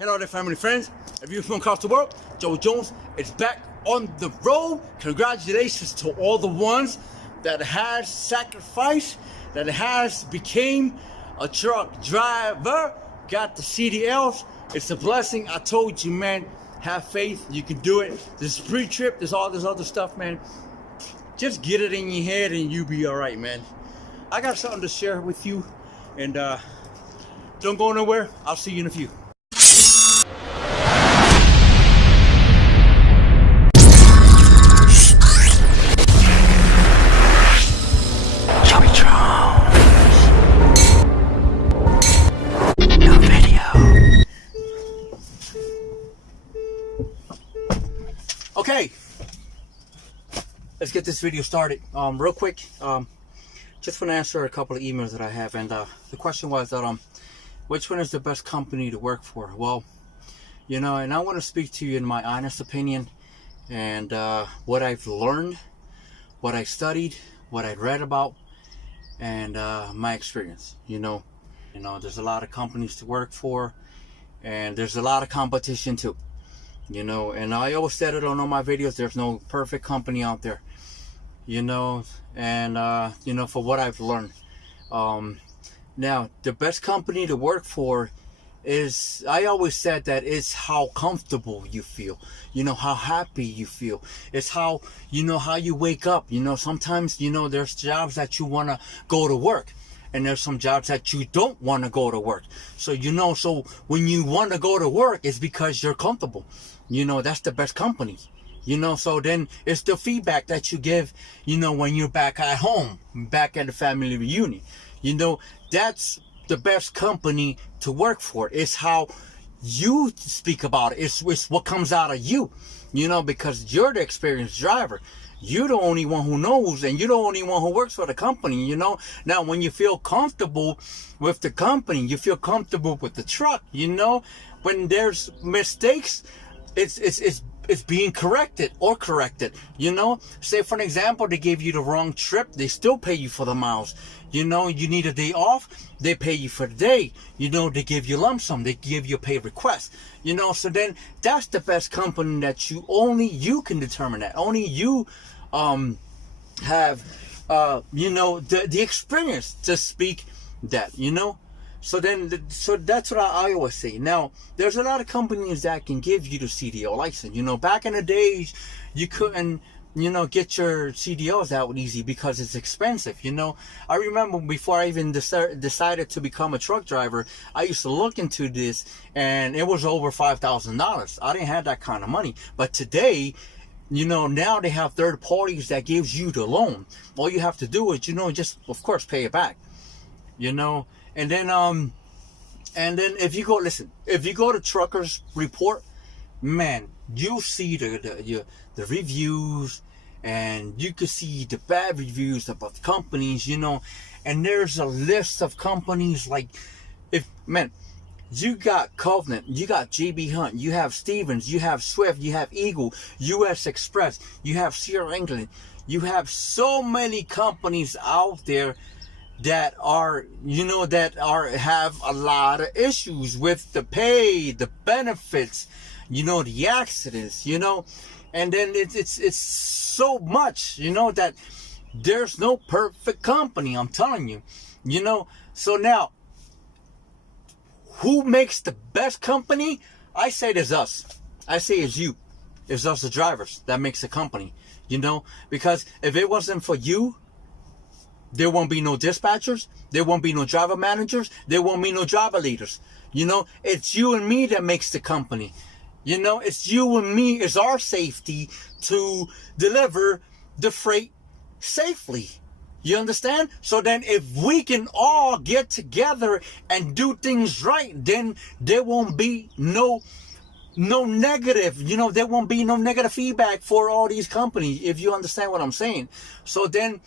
Hello there, family friends. If you're from across the world, Joe Jones is back on the road. Congratulations to all the ones that has sacrificed, that has became a truck driver, got the CDLs. It's a blessing. I told you, man, have faith. You can do it. This is pre-trip. There's all this other stuff, man. Just get it in your head and you'll be all right, man. I got something to share with you, and don't go nowhere. I'll see you in a few. Okay, let's get this video started. Real quick, just want to answer a couple of emails that I have, and the question was that which one is the best company to work for? Well, you know, and I want to speak to you in my honest opinion, and what I've learned, what I studied, what I read about, and my experience. You know, there's a lot of companies to work for, and there's a lot of competition too. You know, and I always said it on all my videos, there's no perfect company out there, you know, and you know, for what I've learned, now the best company to work for is, I always said that it's how comfortable you feel, you know, how happy you feel. It's how, you know, how you wake up. You know, sometimes, you know, there's jobs that you want to go to work, and there's some jobs that you don't want to go to work. So, you know, so when you want to go to work, it's because you're comfortable. You know, that's the best company. You know, so then it's the feedback that you give, you know, when you're back at home, back at the family reunion. You know, that's the best company to work for. It's how you speak about it. It's what comes out of you, you know, because you're the experienced driver. You're the only one who knows, and you're the only one who works for the company, you know. Now, when you feel comfortable with the company, you feel comfortable with the truck, you know. When there's mistakes, it's being corrected, you know. Say, for an example, they gave you the wrong trip, they still pay you for the miles. You know, you need a day off, they pay you for the day. You know, they give you lump sum, they give you a pay request. You know, so then that's the best company that only you can determine that. Only you have, you know, the experience to speak that, you know. So then, so that's what I always say. Now, there's a lot of companies that can give you the CDL license. You know, back in the days, you couldn't, you know, get your CDLs out easy because it's expensive. You know, I remember before I even decided to become a truck driver, I used to look into this, and it was over $5,000. I didn't have that kind of money. But today, you know, now they have third parties that gives you the loan. All you have to do is, you know, just, of course, pay it back. You know. And then if you go, listen, if you go to Truckers Report, man, you see the reviews, and you can see the bad reviews about the companies, you know. And there's a list of companies like, you got Covenant, you got JB Hunt, you have Stevens, you have Swift, you have Eagle, US Express, you have Sierra England. You have so many companies out there that are, you know, have a lot of issues with the pay, the benefits, you know, the accidents, you know. And then it's so much, you know, that there's no perfect company, I'm telling you, you know. So now, who makes the best company? I say it's us. I say it's you. It's us, the drivers, that makes the company, you know. Because if it wasn't for you, there won't be no dispatchers, there won't be no driver managers, there won't be no driver leaders. You know, it's you and me that makes the company. You know, it's you and me, it's our safety to deliver the freight safely. You understand? So then if we can all get together and do things right, then there won't be no negative, you know, there won't be no negative feedback for all these companies, if you understand what I'm saying. So then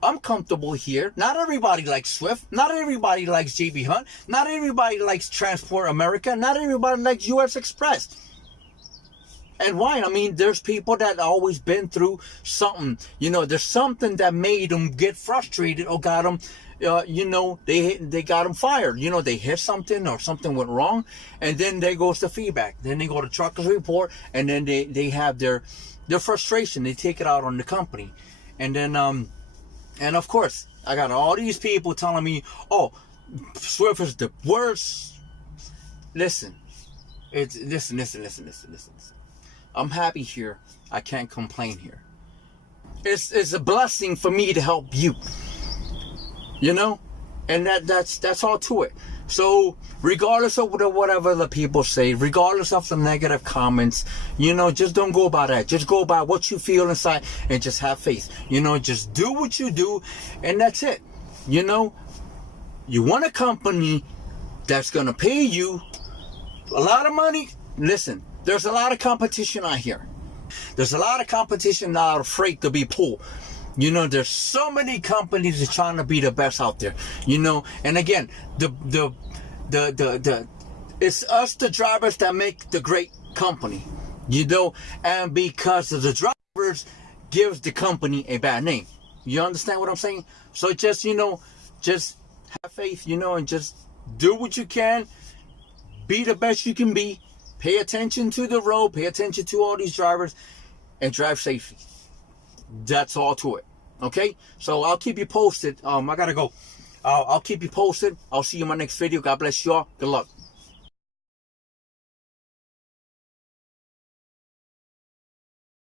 I'm comfortable here. Not everybody likes Swift. Not everybody likes JB Hunt. Not everybody likes Transport America. Not everybody likes US Express. And why? I mean, there's people that always been through something. You know, there's something that made them get frustrated or got them you know, they got them fired. You know, they hit something or something went wrong, and then there goes the feedback. Then they go to truckers report, and then they have their frustration. They take it out on the company, and then and of course I got all these people telling me, oh, Swift is the worst. Listen, listen. I'm happy here. I can't complain here. It's a blessing for me to help you. You know, and that's all to it. So regardless of whatever the people say, regardless of the negative comments, you know, just don't go by that. Just go by what you feel inside and just have faith. You know, just do what you do, and that's it. You know, you want a company that's gonna pay you a lot of money. Listen, there's a lot of competition out here. There's a lot of competition not afraid to be pulled. You know, there's so many companies that are trying to be the best out there. You know, and again, it's us, the drivers, that make the great company. You know, and because of the drivers gives the company a bad name. You understand what I'm saying? So just, you know, just have faith, you know, and just do what you can. Be the best you can be. Pay attention to the road. Pay attention to all these drivers, and drive safely. That's all to it. Okay? So I'll keep you posted. I gotta go. I'll keep you posted. I'll see you in my next video. God bless you all. Good luck.